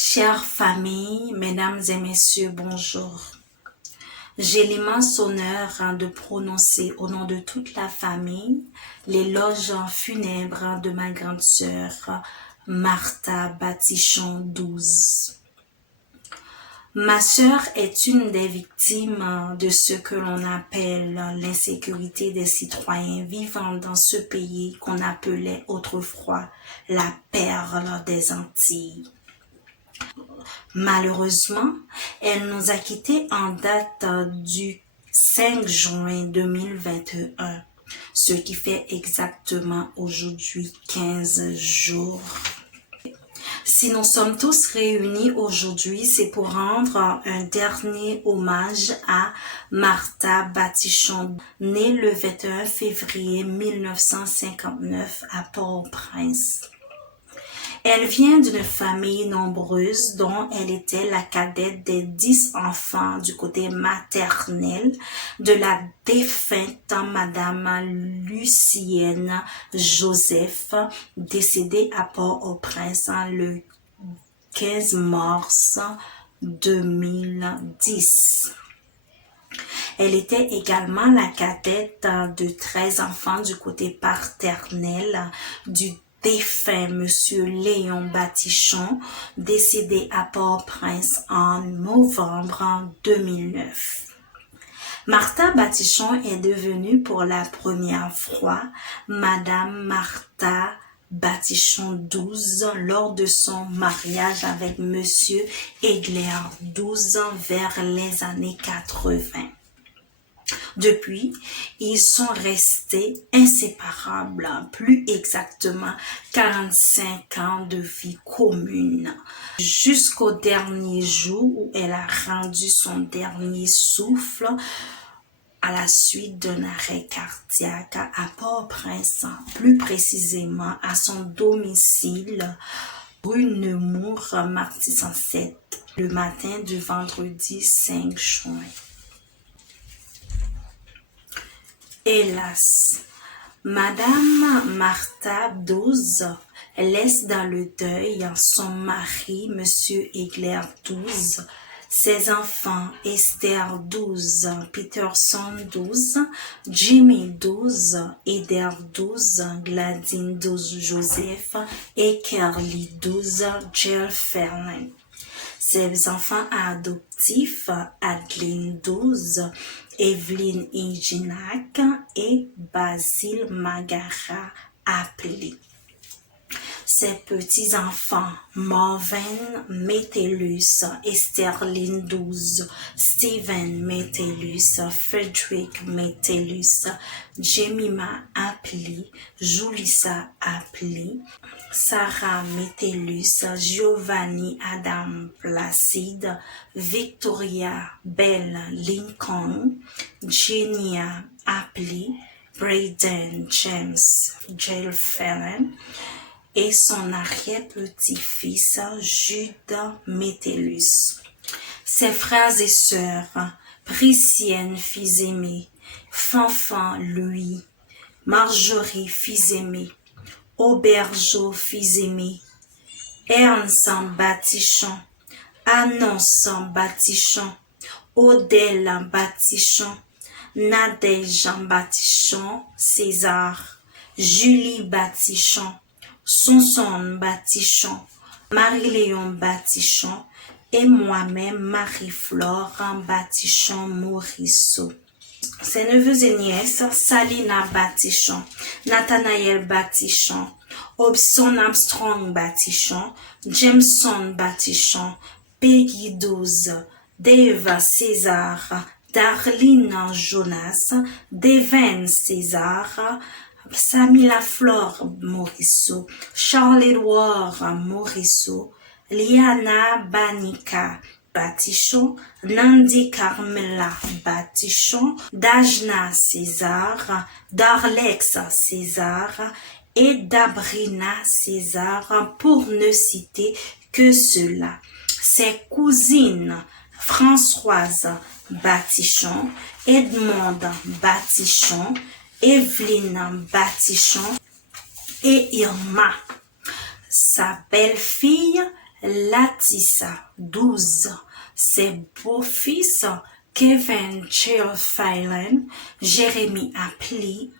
Chères familles, mesdames et messieurs, bonjour. J'ai l'immense honneur de prononcer au nom de toute la famille l'éloge funèbre de ma grande sœur Martha Batichon 12. Ma sœur est une des victimes de ce que l'on appelle l'insécurité des citoyens vivant dans ce pays qu'on appelait autrefois la perle des Antilles. Malheureusement, elle nous a quittés en date du 5 juin 2021, ce qui fait exactement aujourd'hui 15 jours. Si nous sommes tous réunis aujourd'hui, c'est pour rendre un dernier hommage à Martha Batichon, née le 21 février 1959 à Port-au-Prince. Elle vient d'une famille nombreuse dont elle était la cadette des 10 enfants du côté maternel de la défunte Madame Lucienne Joseph, décédée à Port-au-Prince le 15 mars 2010. Elle était également la cadette de 13 enfants du côté paternel du défunt Monsieur Léon Batichon, décédé à Port-au-Prince en novembre 2009. Martha Batichon est devenue pour la première fois Madame Martha Batichon 12 lors de son mariage avec Monsieur Egler 12 vers les années 80. Depuis, ils sont restés inséparables, plus exactement 45 ans de vie commune, jusqu'au dernier jour où elle a rendu son dernier souffle à la suite d'un arrêt cardiaque à Port-au-Prince, plus précisément à son domicile, rue Nemours, Marty 107, le matin du vendredi 5 juin. Hélas, Madame Martha 12 laisse dans le deuil son mari, Monsieur Egler 12, ses enfants Esther 12, Peterson 12, Jimmy 12, Eder 12, Gladine 12, Joseph et Kerly 12, Jill Ferlin. Ses enfants adoptifs, Adeline 12, Evelyne Iginac et Basile Magara appelés. Ses petits-enfants, Marvin Metellus, Esterline 12, Stephen Metellus, Frederick Metellus, Jemima Appli, Julissa Appli, Sarah Metellus, Giovanni Adam Placide, Victoria Bell Lincoln, Genia Appli, Braden James Jill Fallon, et son arrière-petit-fils Jude Metellus. Ses frères et sœurs, Priscienne fils aimé, Fanfan Louis, Marjorie fils aimé, Aubergeau fils aimé, Ernst Batichon, Annonce Batichon, Odelle Batichon, Nadège Batichon, César, Julie Batichon, Sonson Batichon, Marie-Léon Batichon et moi-même Marie-Flore Batichon Morisseau. Ses neveux et nièces, Salina Batichon, Nathanaël Batichon, Hobson Armstrong Batichon, Jameson Batichon, Peggy 12, Dave César, Darlene Jonas, Devin César, Samila Flore Morisseau, Charles-Édouard Morisseau, Liana Banika Batichon, Nandi Carmela Batichon, Dajna César, Darlex César et Dabrina César, pour ne citer que cela. Ses cousines Françoise Batichon, Edmond Batichon, Evelyne Batichon et Irma. Sa belle-fille bâtissa 12. Ses beaux-fils, Kevin Theophilin, Jérémie Appli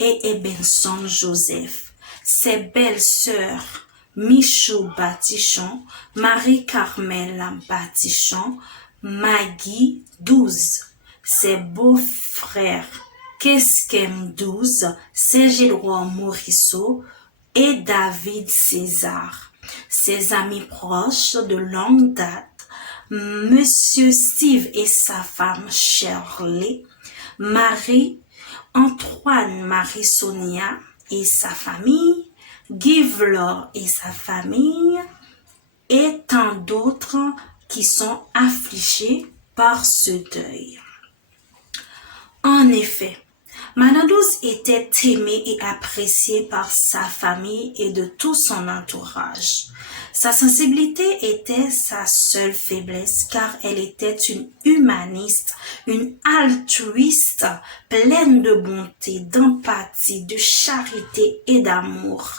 et Ebenson Joseph. Ses belles-sœurs, Michou Batichon, Marie-Carmel Batichon, Maggie 12. Ses beaux-frères, Keskem 12, Serge-Éloi Morisseau et David César. Ses amis proches de longue date, Monsieur Steve et sa femme Shirley, Marie-Antoine Marie-Sonia et sa famille, Guy Vlor et sa famille, et tant d'autres qui sont affligés par ce deuil. En effet, Manadouz était aimée et appréciée par sa famille et de tout son entourage. Sa sensibilité était sa seule faiblesse car elle était une humaniste, une altruiste, pleine de bonté, d'empathie, de charité et d'amour.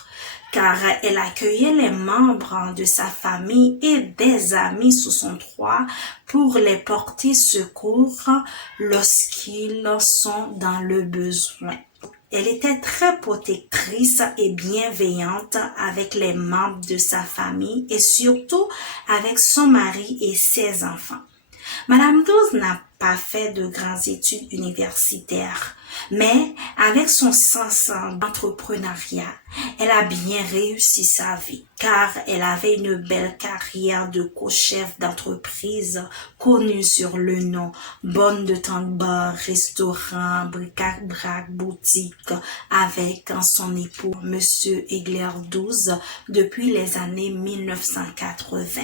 Car elle accueillait les membres de sa famille et des amis sous son toit pour les porter secours lorsqu'ils sont dans le besoin. Elle était très protectrice et bienveillante avec les membres de sa famille et surtout avec son mari et ses enfants. Madame Douze n'a pas fait de grandes études universitaires, mais avec son sens d'entrepreneuriat, elle a bien réussi sa vie, car elle avait une belle carrière de co-chef d'entreprise connue sur le nom Bonne de temps de bar, restaurant, bric-à-brac, boutique, avec son époux, Monsieur Egler 12, depuis les années 1980.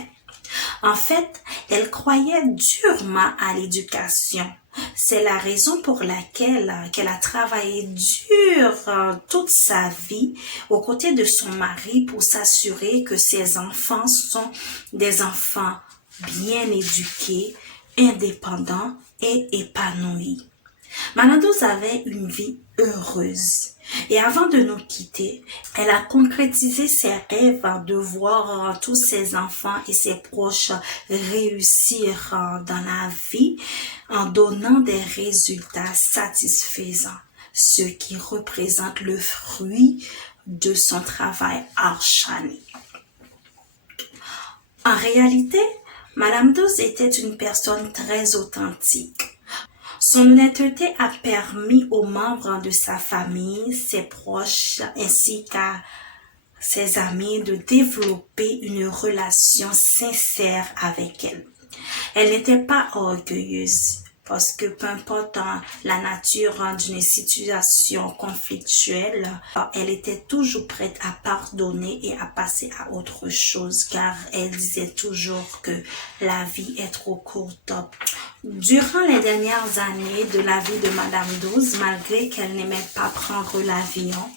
En fait, elle croyait durement à l'éducation. C'est la raison pour laquelle qu'elle a travaillé dur toute sa vie aux côtés de son mari pour s'assurer que ses enfants sont des enfants bien éduqués, indépendants et épanouis. Manadouz avait une vie heureuse. Et avant de nous quitter, elle a concrétisé ses rêves de voir tous ses enfants et ses proches réussir dans la vie en donnant des résultats satisfaisants, ce qui représente le fruit de son travail acharné. En réalité, Madame Douze était une personne très authentique. Son honnêteté a permis aux membres de sa famille, ses proches, ainsi qu'à ses amis de développer une relation sincère avec elle. Elle n'était pas orgueilleuse parce que peu importe la nature d'une situation conflictuelle, elle était toujours prête à pardonner et à passer à autre chose car elle disait toujours que la vie est trop courte. Durant les dernières années de la vie de Madame Douze, malgré qu'elle n'aimait pas prendre l'avion,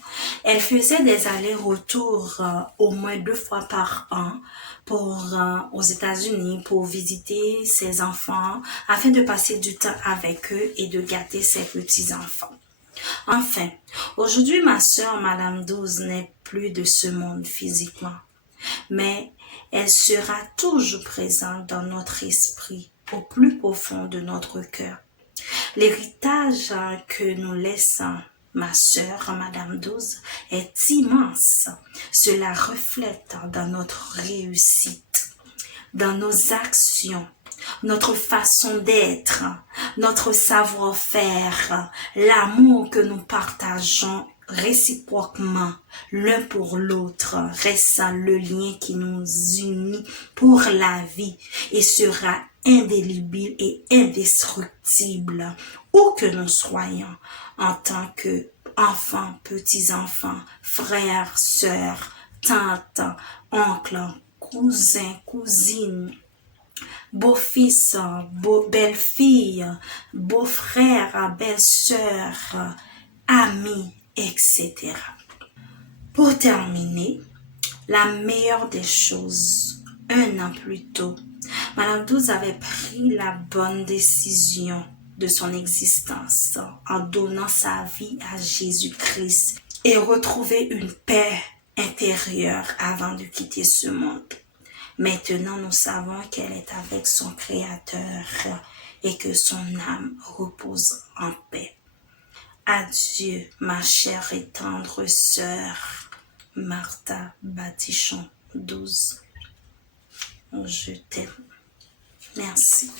elle faisait des allers-retours au moins 2 fois par an aux États-Unis pour visiter ses enfants afin de passer du temps avec eux et de gâter ses petits-enfants. Enfin, aujourd'hui, ma sœur Madame Douze n'est plus de ce monde physiquement, mais elle sera toujours présente dans notre esprit, au plus profond de notre cœur. L'héritage que nous laissons ma sœur, Madame Douze, est immense. Cela reflète dans notre réussite, dans nos actions, notre façon d'être, notre savoir-faire, l'amour que nous partageons réciproquement l'un pour l'autre, restant le lien qui nous unit pour la vie et sera indélébile et indestructible où que nous soyons en tant que enfants, petits-enfants, frères, sœurs, tantes, oncles, cousins, cousines, beaux-fils, belles-filles, beaux-frères, belles-sœurs, amis, etc. Pour terminer, la meilleure des choses, 1 an plus tôt, Madame Douze avait pris la bonne décision de son existence en donnant sa vie à Jésus-Christ et retrouver une paix intérieure avant de quitter ce monde. Maintenant, nous savons qu'elle est avec son Créateur et que son âme repose en paix. Adieu, ma chère et tendre sœur, Martha Batichon 12. Je t'aime. Merci.